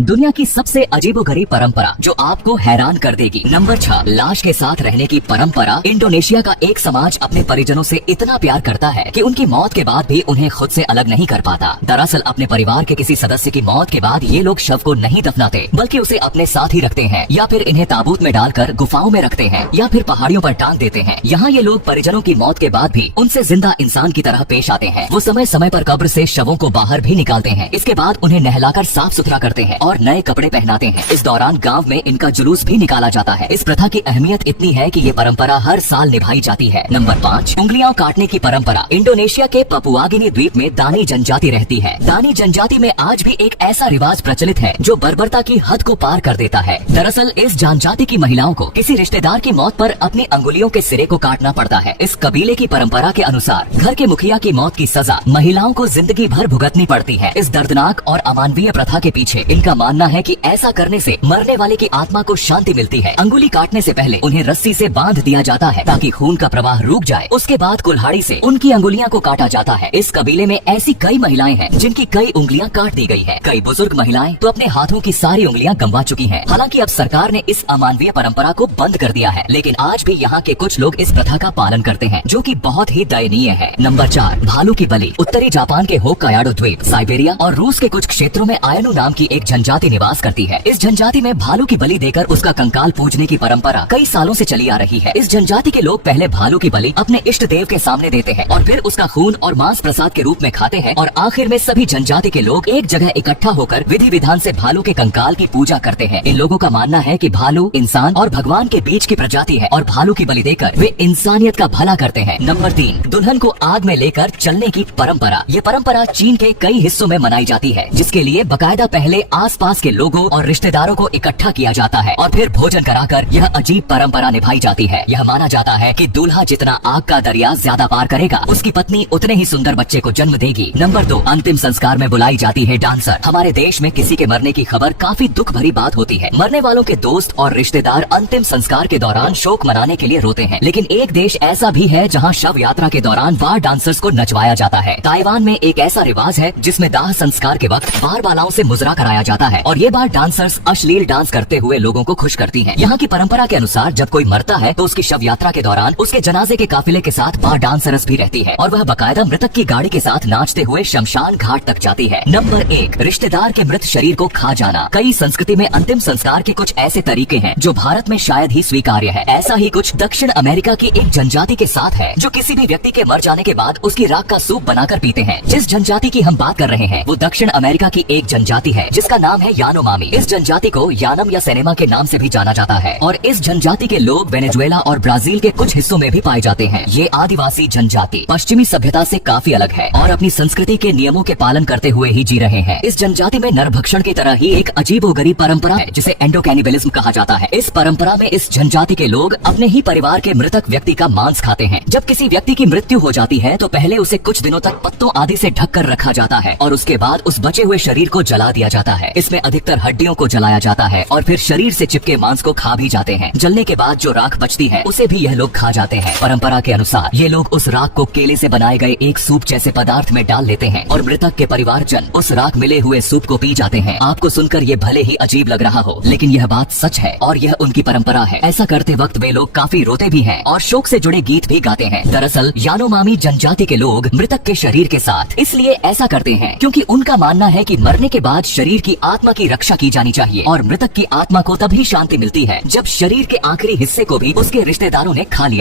दुनिया की सबसे अजीबोगरीब परंपरा जो आपको हैरान कर देगी। नंबर 6, लाश के साथ रहने की परंपरा। इंडोनेशिया का एक समाज अपने परिजनों से इतना प्यार करता है कि उनकी मौत के बाद भी उन्हें खुद से अलग नहीं कर पाता। दरअसल अपने परिवार के किसी सदस्य की मौत के बाद ये लोग शव को नहीं दफनाते, बल्कि उसे अपने साथ ही रखते हैं, या फिर इन्हें ताबूत में डालकर गुफाओं में रखते हैं, या फिर पहाड़ियों पर टांग देते हैं। यहाँ ये लोग परिजनों की मौत के बाद भी उनसे जिंदा इंसान की तरह पेश आते हैं। वो समय समय पर कब्र से शवों को बाहर भी निकालते हैं। इसके बाद उन्हें नहलाकर साफ सुथरा करते हैं और नए कपड़े पहनाते हैं। इस दौरान गांव में इनका जुलूस भी निकाला जाता है। इस प्रथा की अहमियत इतनी है कि ये परंपरा हर साल निभाई जाती है। नंबर 5, उंगलियां काटने की परंपरा। इंडोनेशिया के पपुआगिनी द्वीप में दानी जनजाति रहती है। दानी जनजाति में आज भी एक ऐसा रिवाज प्रचलित है जो बर्बरता की हद को पार कर देता है। दरअसल इस जनजाति की महिलाओं को किसी रिश्तेदार की मौत पर अपनी अंगुलियों के सिरे को काटना पड़ता है। इस कबीले की परंपरा के अनुसार घर के मुखिया की मौत की सजा महिलाओं को जिंदगी भर भुगतनी पड़ती है। इस दर्दनाक और अमानवीय प्रथा के पीछे इनका मानना है कि ऐसा करने से मरने वाले की आत्मा को शांति मिलती है। अंगुली काटने से पहले उन्हें रस्सी से बांध दिया जाता है ताकि खून का प्रवाह रुक जाए। उसके बाद कुल्हाड़ी से उनकी अंगुलियां को काटा जाता है। इस कबीले में ऐसी कई महिलाएं हैं जिनकी कई उंगलियां काट दी गई है। कई बुजुर्ग महिलाएं तो अपने हाथों की सारी उंगलियां गंवा चुकी हैं। हालांकि अब सरकार ने इस अमानवीय परंपरा को बंद कर दिया है, लेकिन आज भी यहाँ के कुछ लोग इस प्रथा का पालन करते हैं, जो कि बहुत ही दयनीय है। नंबर 4, भालू की बलि। उत्तरी जापान के होक्काइडो द्वीप, साइबेरिया और रूस के कुछ क्षेत्रों में आयनु नाम की एक जनजाति निवास करती है। इस जनजाति में भालू की बलि देकर उसका कंकाल पूजने की परंपरा कई सालों से चली आ रही है। इस जनजाति के लोग पहले भालू की बलि अपने इष्ट देव के सामने देते हैं और फिर उसका खून और मांस प्रसाद के रूप में खाते हैं, और आखिर में सभी जनजाति के लोग एक जगह इकट्ठा होकर विधि विधान से भालू के कंकाल की पूजा करते हैं। इन लोगों का मानना है कि भालू इंसान और भगवान के बीच की प्रजाति है और भालू की बलि देकर वे इंसानियत का भला करते हैं। नंबर 3, दुल्हन को आग में लेकर चलने की परंपरा। ये परंपरा चीन के कई हिस्सों में मनाई जाती है, जिसके लिए बाकायदा पहले आसपास के लोगों और रिश्तेदारों को इकट्ठा किया जाता है और फिर भोजन कराकर यह अजीब परंपरा निभाई जाती है। यह माना जाता है कि दूल्हा जितना आग का दरिया ज्यादा पार करेगा, उसकी पत्नी उतने ही सुंदर बच्चे को जन्म देगी। नंबर 2, अंतिम संस्कार में बुलाई जाती है डांसर। हमारे देश में किसी के मरने की खबर काफी दुख भरी बात होती है। मरने वालों के दोस्त और रिश्तेदार अंतिम संस्कार के दौरान शोक मनाने के लिए रोते हैं, लेकिन एक देश ऐसा भी है जहाँ शव यात्रा के दौरान बार डांसर्स को नचवाया जाता है। ताइवान में एक ऐसा रिवाज है जिसमें दाह संस्कार के वक्त बार बालाओं से मुजरा कराया जाता है और ये बार डांसर्स अश्लील डांस करते हुए लोगों को खुश करती हैं। यहाँ की परंपरा के अनुसार जब कोई मरता है तो उसकी शव यात्रा के दौरान उसके जनाजे के काफिले के साथ बार डांसर्स भी रहती है और वह बाकायदा मृतक की गाड़ी के साथ नाचते हुए शमशान घाट तक जाती है। नंबर 1, रिश्तेदार के मृत शरीर को खा जाना। कई संस्कृति में अंतिम संस्कार के कुछ ऐसे तरीके हैं जो भारत में शायद ही स्वीकार्य है। ऐसा ही कुछ दक्षिण अमेरिका की एक जनजाति के साथ है, जो किसी भी व्यक्ति के मर जाने के बाद उसकी राख का सूप बनाकर पीते हैं। जिस जनजाति की हम बात कर रहे हैं वो दक्षिण अमेरिका की एक जनजाति है जिसका नाम है यानोमामी। इस जनजाति को यानम या सिनेमा के नाम से भी जाना जाता है और इस जनजाति के लोग वेनेजुएला और ब्राजील के कुछ हिस्सों में भी पाए जाते हैं। ये आदिवासी जनजाति पश्चिमी सभ्यता से काफी अलग है और अपनी संस्कृति के नियमों के पालन करते हुए ही जी रहे हैं। इस जनजाति में नरभक्षण की तरह ही एक अजीबोगरीब परंपरा है जिसे एंडोकैनिबलिज्म कहा जाता है। इस परंपरा में इस जनजाति के लोग अपने ही परिवार के मृतक व्यक्ति का मांस खाते हैं। जब किसी व्यक्ति की मृत्यु हो जाती है तो पहले उसे कुछ दिनों तक पत्तों आदि से ढक कर रखा जाता है और उसके बाद उस बचे हुए शरीर को जला दिया जाता है। इसमें अधिकतर हड्डियों को जलाया जाता है और फिर शरीर से चिपके मांस को खा भी जाते हैं। जलने के बाद जो राख बचती है उसे भी यह लोग खा जाते हैं। परंपरा के अनुसार ये लोग उस राख को केले से बनाए गए एक सूप जैसे पदार्थ में डाल लेते हैं और मृतक के परिवारजन उस राख मिले हुए सूप को पी जाते हैं। आपको सुनकर ये भले ही अजीब लग रहा हो, लेकिन यह बात सच है और यह उनकी परंपरा है। ऐसा करते वक्त वे लोग काफी रोते भी हैं और शोक से जुड़े गीत भी गाते हैं। दरअसल यानोमामी जनजाति के लोग मृतक के शरीर के साथ इसलिए ऐसा करते हैं क्योंकि उनका मानना है कि मरने के बाद शरीर की आत्मा की रक्षा की जानी चाहिए और मृतक की आत्मा को तभी शांति मिलती है जब शरीर के आखिरी हिस्से को भी उसके रिश्तेदारों ने खा लिया।